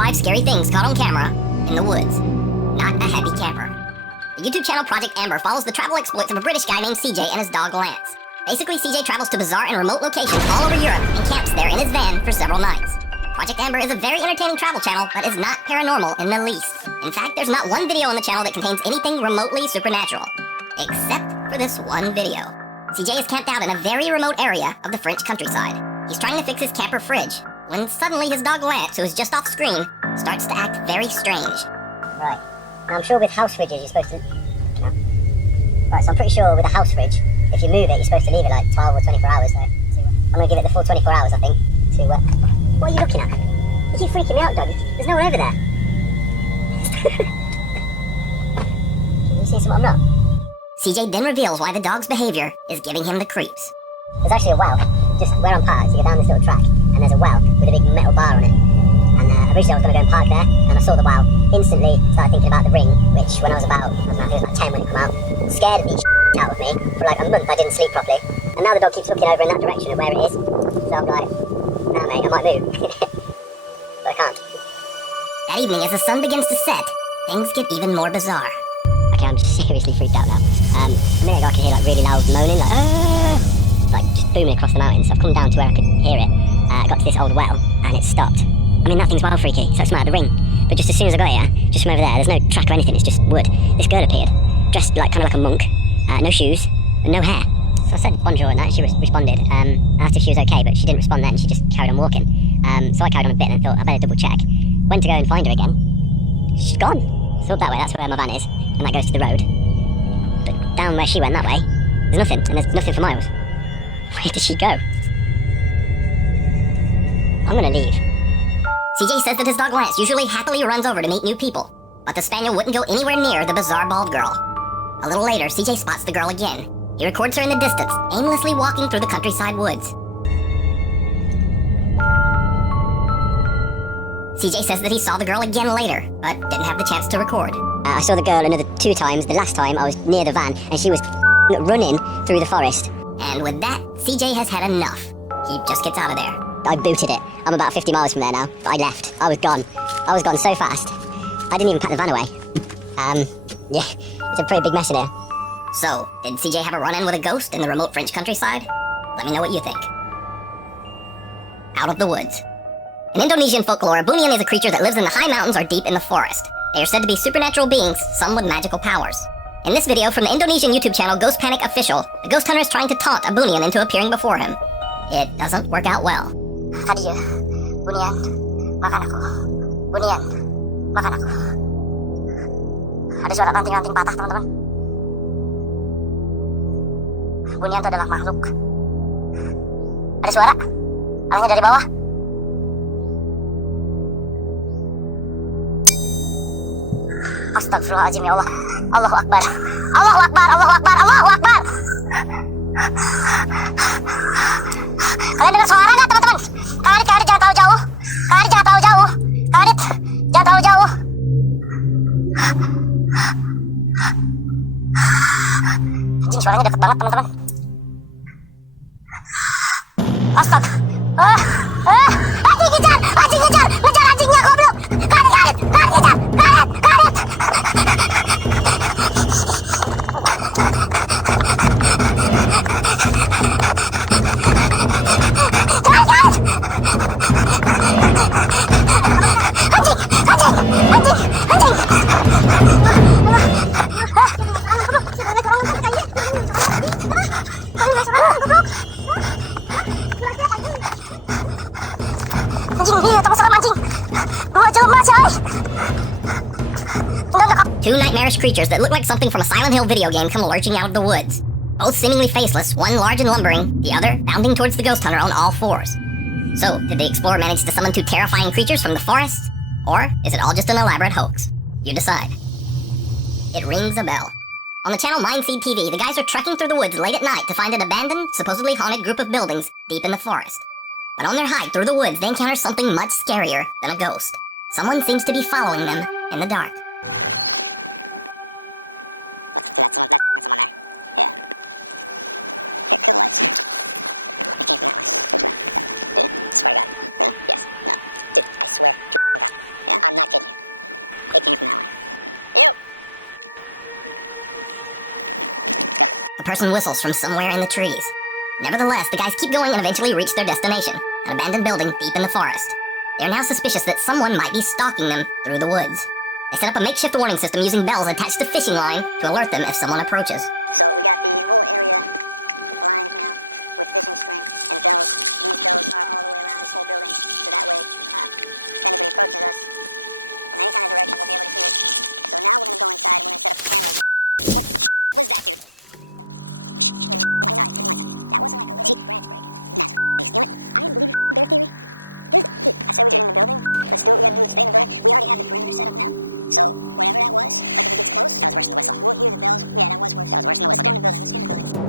5 scary things caught on camera in the woods. Not a happy camper. The YouTube channel Project Amber follows the travel exploits of a British guy named CJ and his dog Lance. Basically, CJ travels to bizarre and remote locations all over Europe and camps there in his van for several nights. Project Amber is a very entertaining travel channel, but is not paranormal in the least. In fact, there's not one video on the channel that contains anything remotely supernatural. Except for this one video. CJ is camped out in a very remote area of the French countryside. He's trying to fix his camper fridge, when suddenly his dog Lance, who is just off screen, starts to act very strange. Right. Now I'm sure with house fridges you're supposed to... No. Right, so I'm pretty sure with a house fridge, if you move it, you're supposed to leave it like 12 or 24 hours. So I'm going to give it the full 24 hours, I think, to... What are you looking at? You keep freaking me out, dog. There's no one over there. You see something I'm not? CJ then reveals why the dog's behavior is giving him the creeps. There's actually a well, just where I'm parked. You go down this little track, and there's a well with a big metal bar on it. And originally I was going to go and park there, and I saw the well. Instantly started thinking about the ring, which when I was about, I don't know, I think it was like 10 when it came out, scared the out of me. For like a month I didn't sleep properly. And now the dog keeps looking over in that direction of where it is. So I'm like, nah mate, I might move. But I can't. That evening, as the sun begins to set, things get even more bizarre. Okay, I'm seriously freaked out now. A minute ago I could hear like really loud moaning, like just booming across the mountains. So I've come down to where I could hear it. I got to this old well, and it stopped. I mean, nothing's wild freaky, so it's not the ring. But just as soon as I got here, just from over there, there's no track or anything, it's just wood. This girl appeared, dressed like kind of like a monk, no shoes, and no hair. So I said bonjour and that, and she responded. I asked if she was okay, but she didn't respond then, she just carried on walking. So I carried on a bit and thought I better double check. Went to go and find her again. She's gone. So up that way, that's where my van is, and that goes to the road. But down where she went that way, there's nothing, and there's nothing for miles. Where did she go? I'm gonna leave. CJ says that his dog Lance usually happily runs over to meet new people, but the spaniel wouldn't go anywhere near the bizarre bald girl. A little later, CJ spots the girl again. He records her in the distance, aimlessly walking through the countryside woods. CJ says that he saw the girl again later, but didn't have the chance to record. I saw the girl another 2 times. The last time I was near the van, and she was running through the forest. And with that, CJ has had enough. He just gets out of there. I booted it. I'm about 50 miles from there now, but I left. I was gone. I was gone so fast. I didn't even pack the van away. Yeah, it's a pretty big mess in here. So, did CJ have a run-in with a ghost in the remote French countryside? Let me know what you think. Out of the woods. In Indonesian folklore, a bunian is a creature that lives in the high mountains or deep in the forest. They are said to be supernatural beings, some with magical powers. In this video from the Indonesian YouTube channel Ghost Panic Official, the ghost hunter is trying to taunt a bunian into appearing before him. It doesn't work out well. Tadi ya, bunian, makan aku. Bunian, makan aku. Ada suara ranting-ranting patah, teman-teman. Bunian itu adalah makhluk. Ada suara? Arahnya dari bawah. Astagfirullahaladzim, ya Allah. Allahu Akbar. Allahu Akbar, Allahu Akbar, Allahu Akbar. Kalian dengar suara nggak, teman-teman? Kalian jangan terlalu jauh. Kalian jangan terlalu jauh. Kalian jangan terlalu jauh. Anjing, suaranya deket banget, teman-teman. Astaga. Anjing ngejar, anjing ngejar, ngejar anjingnya, goblok. Kalian ngejar, kalian. Two nightmarish creatures that look like something from a Silent Hill video game come lurching out of the woods. Both seemingly faceless, one large and lumbering, the other bounding towards the ghost hunter on all 4s. So, did the explorer manage to summon 2 terrifying creatures from the forest? Or is it all just an elaborate hoax? You decide. It rings a bell. On the channel Mindseed TV, the guys are trekking through the woods late at night to find an abandoned, supposedly haunted group of buildings deep in the forest. But on their hike through the woods, they encounter something much scarier than a ghost. Someone seems to be following them in the dark. person whistles from somewhere in the trees. Nevertheless, the guys keep going and eventually reach their destination, an abandoned building deep in the forest. They are now suspicious that someone might be stalking them through the woods. They set up a makeshift warning system using bells attached to fishing line to alert them if someone approaches.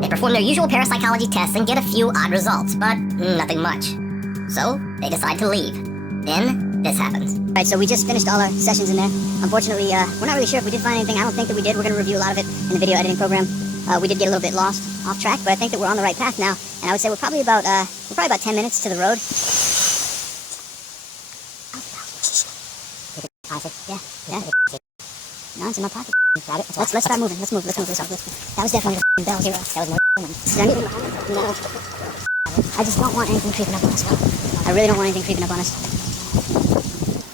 They perform their usual parapsychology tests and get a few odd results, but nothing much. So, they decide to leave. Then, this happens. Alright, so we just finished all our sessions in there. Unfortunately, we're not really sure if we did find anything. I don't think that we did. We're going to review a lot of it in the video editing program. We did get a little bit lost off track, but I think that we're on the right path now. And I would say we're probably about 10 minutes to the road. Yeah. No, it's in my pocket. Let's start moving. Let's move. That was definitely the bells. That was more. No. I just don't want anything creeping up on us. I really don't want anything creeping up on us.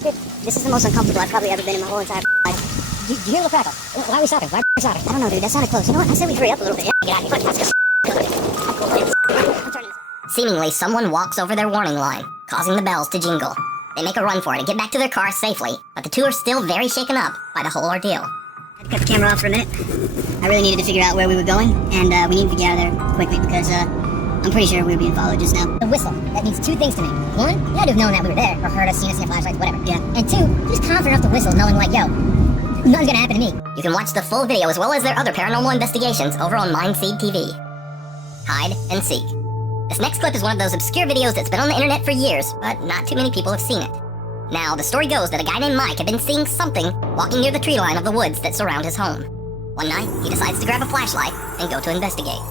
Dude, this is the most uncomfortable I've probably ever been in my whole entire life. Do you hear the crackle? Why are we stopping? I don't know, dude. That sounded close. You know what? I said we hurry up a little bit. Yeah, get out of here. Seemingly, someone walks over their warning line, causing the bells to jingle. They make a run for it and get back to their car safely, but the two are still very shaken up by the whole ordeal. I had to cut the camera off for a minute. I really needed to figure out where we were going, and we needed to get out of there quickly because I'm pretty sure we were being followed just now. The whistle, that means two things to me. One, you had to have known that we were there, or heard us, seen us in a flashlight, whatever. Yeah. And two, who's confident enough to whistle knowing like, yo, nothing's gonna happen to me. You can watch the full video as well as their other paranormal investigations over on Mindseed TV. Hide and seek. This next clip is one of those obscure videos that's been on the internet for years, but not too many people have seen it. Now, the story goes that a guy named Mike had been seeing something walking near the tree line of the woods that surround his home. One night, he decides to grab a flashlight and go to investigate.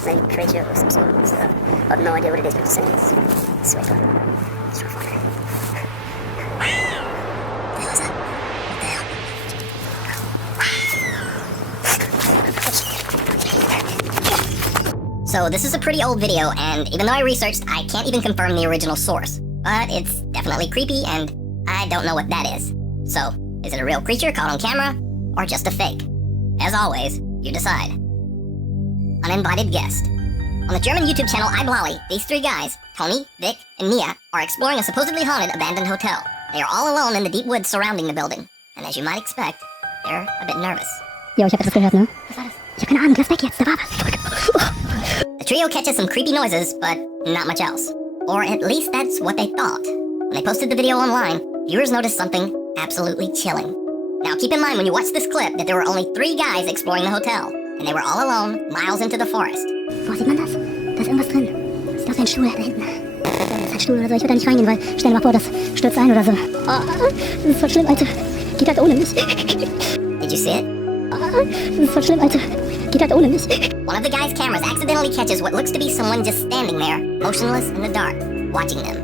Some creature or some sort. I have no idea what it is, but it's sweet. It's rough water. What the hell is that? So this is a pretty old video, and even though I researched, I can't even confirm the original source. But it's definitely creepy, and I don't know what that is. So, is it a real creature caught on camera, or just a fake? As always, you decide. Uninvited guest. On the German YouTube channel iBlolly, these three guys, Tony, Vic, and Mia, are exploring a supposedly haunted abandoned hotel. They are all alone in the deep woods surrounding the building, and as you might expect, they're a bit nervous. Jo, ich hab etwas gehört, ne? Was war das? Ich hab keine Ahnung, lass weg jetzt, da war was. The trio catches some creepy noises, but not much else. Or at least that's what they thought. When they posted the video online, viewers noticed something absolutely chilling. Now keep in mind when you watch this clip that there were only 3 guys exploring the hotel, and they were all alone, miles into the forest. Boah, sieht man das? Da ist irgendwas drin. Sieht aus wie ein Stuhl da hinten. Das ist ein Stuhl oder so, ich würde da nicht reingehen, weil stell dir mal vor, das stürzt ein oder so. Oh, das ist voll schlimm, Alter. Geht halt ohne mich. Did you see it? Oh, das ist voll schlimm, Alter. Geht halt ohne mich. One of the guy's cameras accidentally catches what looks to be someone just standing there, motionless in the dark, watching them.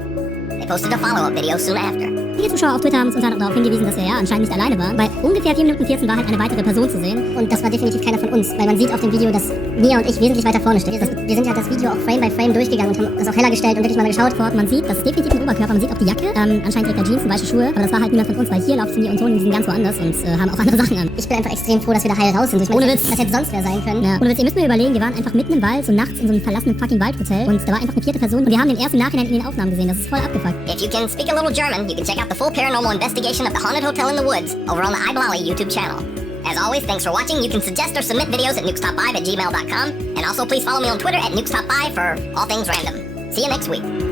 They posted a follow-up video soon after. Viele Zuschauer auf Twitter haben uns unter anderem darauf hingewiesen, dass wir ja anscheinend nicht alleine waren. Bei ungefähr 4 Minuten 14 war halt eine weitere Person zu sehen. Und das war definitiv keiner von uns, weil man sieht auf dem Video, dass Mia und ich wesentlich weiter vorne stehen. Wir sind ja das Video auch Frame by Frame durchgegangen und haben das auch heller gestellt und wirklich mal geschaut. Man sieht, das ist definitiv ein Oberkörper, man sieht auch die Jacke. Anscheinend trägt er Jeans und weiße Schuhe, aber das war halt niemand von uns, weil hier laufen Mia und Toni, die sind ganz woanders und haben auch andere Sachen an. Ich bin einfach extrem froh, dass wir da heil raus sind. Ich meine, ohne Witz. Das hätte sonst wer sein können. Ja. Ohne Witz, ihr müsst mir überlegen, wir waren einfach mitten im Wald, so nachts in so einem verlassenen fucking Waldhotel und da war einfach eine 4. Person und wir haben den erst im Nachhinein in den Aufnahmen gesehen. Das ist voll abgefuckt. If you can speak a little German, you can check out the full paranormal investigation of the haunted hotel in the woods over on the iBlolly YouTube channel. As always, thanks for watching. You can suggest or submit videos at nukestop5@gmail.com, and also please follow me on Twitter at nukestop5 for all things random. See you next week.